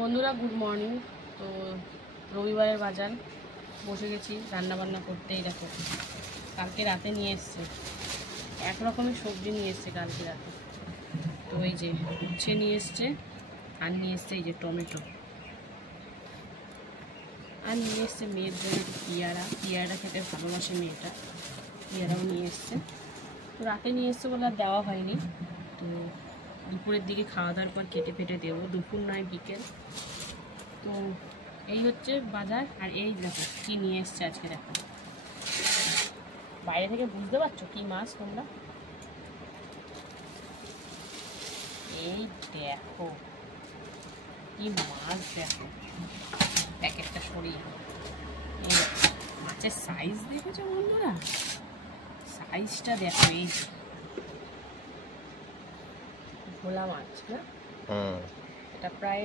বন্ধুরা good morning. তো রবিবারের বাজার বসে গেছি রান্না বান্না করতে। এই দেখো কালকে রাতে নিয়ে এসছে, এক রকমের সবজি নিয়ে এসছে কালকে রাতে। তো এই যে উচ্ছে নিয়ে এসছে, আর নিয়ে এসছে এই যে টমেটো, আর নিয়ে এসছে মেয়ের জন্য পিয়ারা খেতে ভালোবাসে মেয়েটা, পিয়ারাও নিয়ে এসছে। তো রাতে নিয়ে এসছে বলে আর দেওয়া হয়নি। তো দুপুরের দিকে খাওয়া দাওয়ার পর কেটে ফেটে দেবো, দুপুর নয় বিকেল। তো এই হচ্ছে বাজার। আর এই দেখো কি নিয়ে এসছে আজকে, দেখো বাইরে থেকে বুঝতে পারছো কি মাছ তোমরা? এই দেখো কি মাছ, দেখো প্যাকেটটা সরিয়ে। এই মাছের সাইজ দেখেছো বন্ধুরা? সাইজটা দেখো, এই ভোলা মাছ না, এটা প্রায়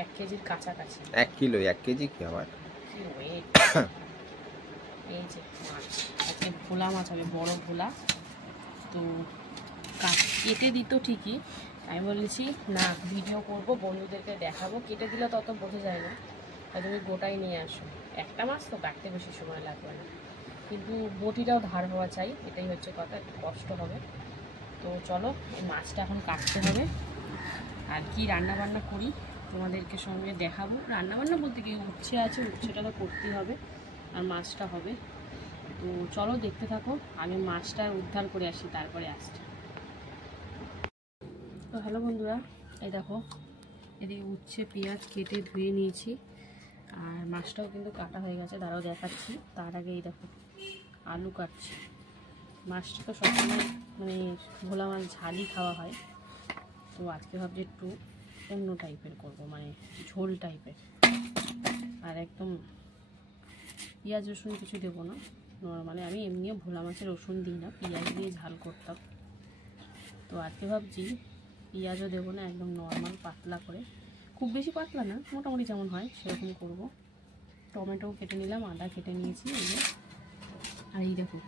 1 কেজির কাছাকাছি। 1 কিলো 1 কেজি কি আবার কি ওয়েট! এই যে মাছ, আজকে ভোলা মাছ হবে, বড় ভোলা। তো কেটে দিত ঠিকই, আমি বলেছি না ভিডিও করব, বন্ধুদেরকে দেখাবো। কেটে দিলে তত বোঝা যায় না, আর তুমি গোটাই নিয়ে আসো। একটা মাছ তো কাটতে বেশি সময় লাগবে না, কিন্তু বটিটাও ধার হওয়া চাই, এটাই হচ্ছে কথা, একটু কষ্ট হবে। তো চলো এই মাছটা এখন কাটতে হবে। আর কি রান্না বান্না করি তোমাদেরকে সঙ্গে দেখাবো। রান্না বান্না বলতে কি, উচ্ছে আছে, উচ্ছেটা তো করতেই হবে, আর মাছটা হবে। তো চলো দেখতে থাকো, আমি মাছটা উদ্ধার করে আসি তারপরে আসছি। তো হ্যালো বন্ধুরা, এই দেখো এদিকে উচ্ছে পেঁয়াজ কেটে ধুয়ে নিয়েছি, আর মাছটাও কিন্তু কাটা হয়ে গেছে, দাঁড়াও দেখাচ্ছি। তার আগে এই দেখো আলু কাটছি। মাছটা তো সবসময় মানে ভোলা মাছ ঝালই খাওয়া হয়, তো আজকে ভাবছি একটু অন্য টাইপের করবো, মানে ঝোল টাইপের। আর একদম পেঁয়াজ রসুন কিছু দেবো না, নর্মালি আমি এমনিও ভোলা মাছের রসুন দিই না, পেঁয়াজ দিয়ে ঝাল করতাম। তো আজকে ভাবছি পেঁয়াজও দেবো না, একদম নর্মাল পাতলা করে, খুব বেশি পাতলা না, মোটামুটি যেমন হয় সেরকম করব। টমেটোও কেটে নিলাম, আদা কেটে নিয়েছি এই যে। আর এই দেখো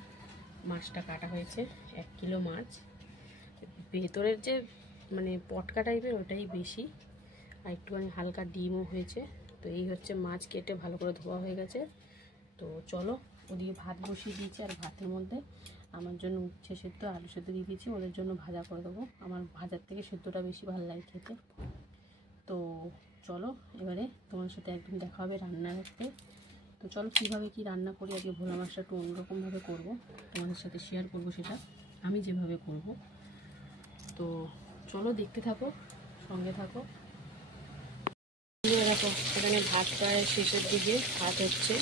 মাছটা কাটা হয়েছে, 1 কিলো মাছ। ভেতরের যে মানে পটকা টাইপের ওটাই বেশি, আর একটুখানি হালকা ডিমও হয়েছে। তো এই হচ্ছে মাছ, কেটে ভালো করে ধোয়া হয়ে গেছে। তো চলো ওদিকে ভাত বসিয়ে দিয়েছি, আর ভাতের মধ্যে আমার জন্য উচ্ছে সেদ্ধ আলু সেদ্ধ দিয়ে দিয়েছি, ওদের জন্য ভাজা করে দেবো। আমার ভাজার থেকে সেদ্ধটা বেশি ভালো লাগে খেতে। তো চলো এবারে তোমার সাথে একদিন দেখা হবে রান্না রাখতে। তো চলো কীভাবে কী রান্না করি, আজকে ভোলা মাছটা একটু অন্যরকমভাবে করবো, তোমাদের সাথে শেয়ার করব সেটা আমি যেভাবে করব। তো চলো দেখতে থাকো, সঙ্গে থাকো। দেখো এখানে ভাত প্রায় শেষের দিকে, ভাত হচ্ছে,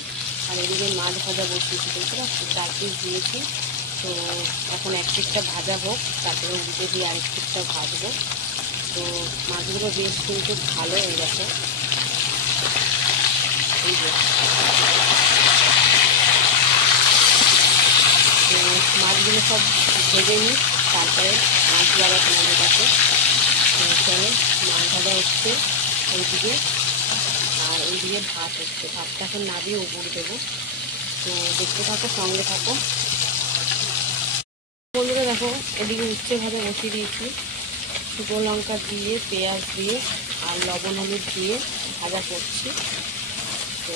আর এদিকে মাছ ভাজা বসিয়েছি, দেখতে পাচ্ছি 4 পিস দিয়েছি। তো এখন এক পিসটা ভাজা হোক, তারপরে উল্টে দিয়ে আরেক পিসটা ভাজবো। তো মাছগুলো বেশ কিন্তু ভালো হয়ে গেছে, এই যে। তো মাছগুলো সব ভেজে নিই, তারপরে মাছ ভাজা তোমাদের কাছে। তো চলো মাছ ভাজা হচ্ছে ওইদিকে, আর ওইদিকে ভাত হচ্ছে। ভাতটা এখন না দিয়ে উপর দেবো। তো দেখতে থাকো, সঙ্গে থাকো বন্ধুরা। দেখো এদিকে উচ্ছে ভাজা বসিয়ে দিয়েছি, শুকনো লঙ্কা দিয়ে পেঁয়াজ দিয়ে আর লবণ হলুদ দিয়ে ভাজা করছি। তো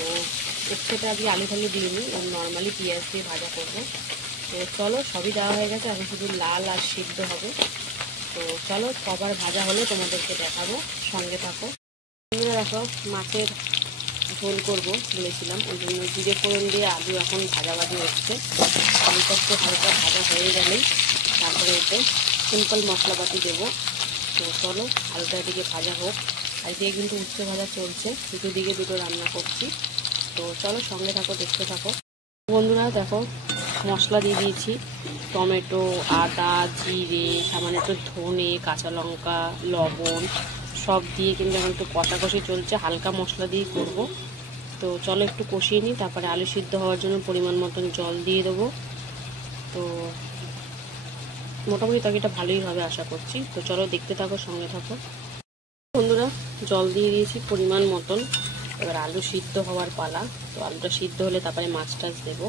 উচ্ছেটা আজকে আলু ফালু দিইনি, নর্মালি পেঁয়াজ দিয়ে ভাজা করবো। তো চলো সবই দেওয়া হয়ে গেছে, এখন শুধু লাল আর সিদ্ধ হবে। তো চলো কবার ভাজা হলে তোমাদেরকে দেখাবো, সঙ্গে থাকো বন্ধুরা। দেখো মাছের ঝোল করবো বলেছিলাম, ওই জন্য জিরে ফোড়ন দিয়ে আলু এখন ভাজাভাজি হচ্ছে। আলুটা একটু হালকা ভাজা হয়ে গেলেই তারপরে এতে সিম্পল মশলাপাতি দেবো। তো চলো আলুটা দিকে ভাজা হোক, আর দিয়ে কিন্তু উচ্ছে ভাজা চলছে, দুদিকে দুটো রান্না করছি। তো চলো সঙ্গে থাকো, দেখতে থাকো বন্ধুরা। দেখো মশলা দিয়ে দিয়েছি, টমেটো, আদা, জিরে, সামান্য একটু ধনে, কাঁচা লঙ্কা, লবণ সব দিয়ে কিন্তু এখন একটু কষাকষি চলছে, হালকা মশলা দিয়ে করব। তো চলো একটু কষিয়ে নিই, তারপরে আলু সিদ্ধ হওয়ার জন্য পরিমাণ মতন জল দিয়ে দেবো। তো মোটামুটি তরকারিটা ভালোই হবে আশা করছি। তো চলো দেখতে থাকো, সঙ্গে থাকো বন্ধুরা। জল দিয়ে দিয়েছি পরিমাণ মতন, এবার আলু সিদ্ধ হওয়ার পালা। তো আলুটা সিদ্ধ হলে তারপরে মাছ টাছ দেবো।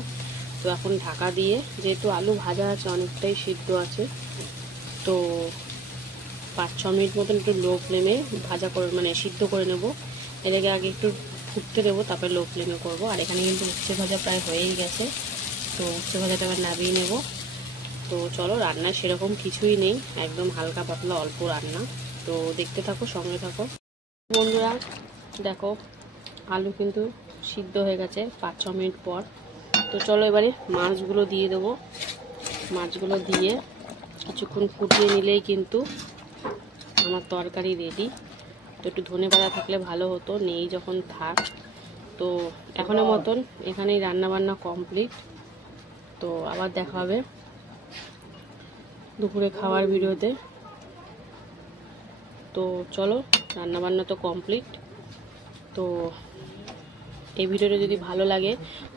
তো এখন ঢাকা দিয়ে, যেহেতু আলু ভাজা আছে অনেকটাই সিদ্ধ আছে, তো 5-6 মিনিট মতন একটু লো ফ্লেমে ভাজা করে মানে সিদ্ধ করে নেব। এটাকে আগে একটু ফুটতে দেবো, তারপরে লো ফ্লেমে করবো। আর এখানে কিন্তু উচ্ছে ভাজা প্রায় হয়েই গেছে, তো উচ্ছে ভাজাটা আবার নামিয়ে নেব। তো চলো, রান্না সেরকম কিছুই নেই, একদম হালকা পাতলা অল্প রান্না। তো দেখতে থাকো, সঙ্গে থাকো বন্ধুরা। দেখো আলু কিন্তু সিদ্ধ হয়ে গেছে 5-6 মিনিট পর। তো চলো এবারে মাছগুলো দিয়ে দেবো। মাছগুলো দিয়ে কিছুক্ষণ ফুটিয়ে নিলেই কিন্তু আমার তরকারি রেডি। তো একটু ধনে পাতা থাকলে ভালো হতো, নেই যখন থাক। তো এখনের মতন এখানেই রান্নাবান্না কমপ্লিট। তো আবার দেখা হবে দুপুরে খাওয়ার ভিডিওতে। তো চলো, রান্নাবান্না তো কমপ্লিট। তো এই ভিডিওটা যদি ভালো লাগে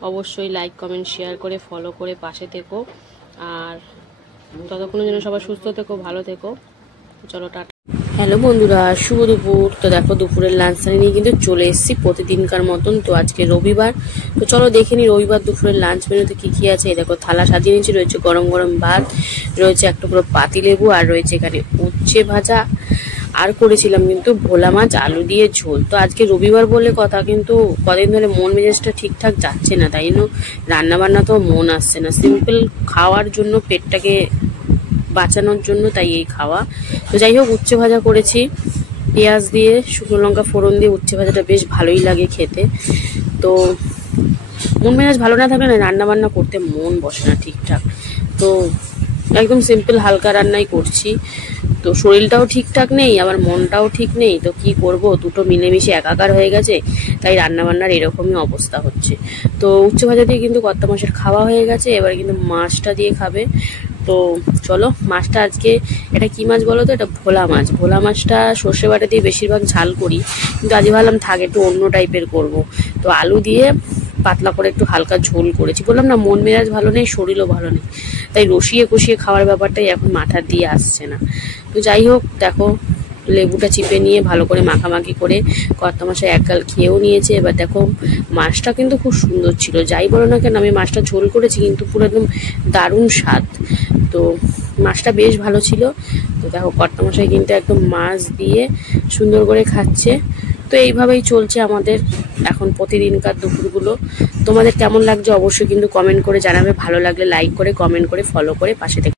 অবশ্যই লাইক কমেন্ট শেয়ার করে ফলো করে পাশে থেকো। আর ততক্ষণের জন্য সবাই সুস্থ থেকো, ভালো থেকো। চলো টাটা। হ্যালো বন্ধুরা, শুভ দুপুর। তো দেখো দুপুরের লাঞ্চ নিয়ে কিন্তু চলে এসেছি প্রতিদিনকার মতন। তো আজকে রবিবার, তো চলো দেখে নি রবিবার দুপুরের লাঞ্চ মেনুতে কি কি আছে। দেখো থালা সাজিয়ে নিয়েছি, রয়েছে গরম গরম ভাত, রয়েছে একটা পুরো পাতিলেবু, আর রয়েছে এখানে উচ্ছে ভাজা, আর করেছিলাম কিন্তু ভোলা মাছ আলু দিয়ে ঝোল। তো আজকে রবিবার বলে কথা, কিন্তু কদিন ধরে মন মেজাজটা ঠিকঠাক যাচ্ছে না, তাই জন্য রান্না বান্না তো মন আসছে না। সিম্পল খাওয়ার জন্য, পেটটাকে বাঁচানোর জন্য, তাই এই খাওয়া। তো যাই হোক, উচ্ছে ভাজা করেছি পেঁয়াজ দিয়ে, শুকনো লঙ্কা ফোড়ন দিয়ে। উচ্ছে ভাজাটা বেশ ভালোই লাগে খেতে। তো মন মেজাজ ভালো না থাকলে না রান্না বান্না করতে মন বসে না ঠিকঠাক। তো একদম সিম্পল হালকা রান্নাই করছি। তো শরীরটাও ঠিকঠাক নেই, আবার মনটাও ঠিক নেই, তো কি করব, দুটো মিলেমিশে একাকার হয়ে গেছে। তাই রান্নাবান্নার এরকমই অবস্থা হচ্ছে। তো উচ্ছে ভাজা দিয়ে কিন্তু কর্তা মাছের খাওয়া হয়ে গেছে, এবার কিন্তু মাছটা দিয়ে খাবে। তো চলো, মাছটা আজকে এটা কি মাছ বলো তো, এটা ভোলা মাছ। ভোলা মাছটা সর্ষে বাটা দিয়ে বেশিরভাগ ঝাল করি, কিন্তু আজকে ভাবলাম থাক একটু অন্য টাইপের করব। তো আলু দিয়ে পাতলা করে একটু হালকা ঝোল করেছি। বললাম না মন মেজাজ ভালো নেই, শরীরও ভালো নেই, তাই রসিয়ে কষিয়ে খাওয়ার ব্যাপারটাই এখন মাথা দিয়ে আসছে না। তো যাই হোক, দেখো লেবুটা চিপে নিয়ে ভালো করে মাখামাখি করে কর্তা মশাই এক গাল খেয়েও নিয়েছে। এবার দেখো মাছটা কিন্তু খুব সুন্দর ছিল, যাই বলো না কেন, আমি মাছটা ঝোল করেছি কিন্তু পুরো একদম দারুণ স্বাদ। তো মাছটা বেশ ভালো ছিল। তো দেখো কর্তা মশাই কিন্তু একদম মাছ দিয়ে সুন্দর করে খাচ্ছে। তো এইভাবেই চলছে আমাদের এখন প্রতিদিনকার দুপুরগুলো। তোমাদের কেমন লাগছে অবশ্যই কিন্তু কমেন্ট করে জানাবে। ভালো লাগলে লাইক করে, কমেন্ট করে, ফলো করে পাশে থেকে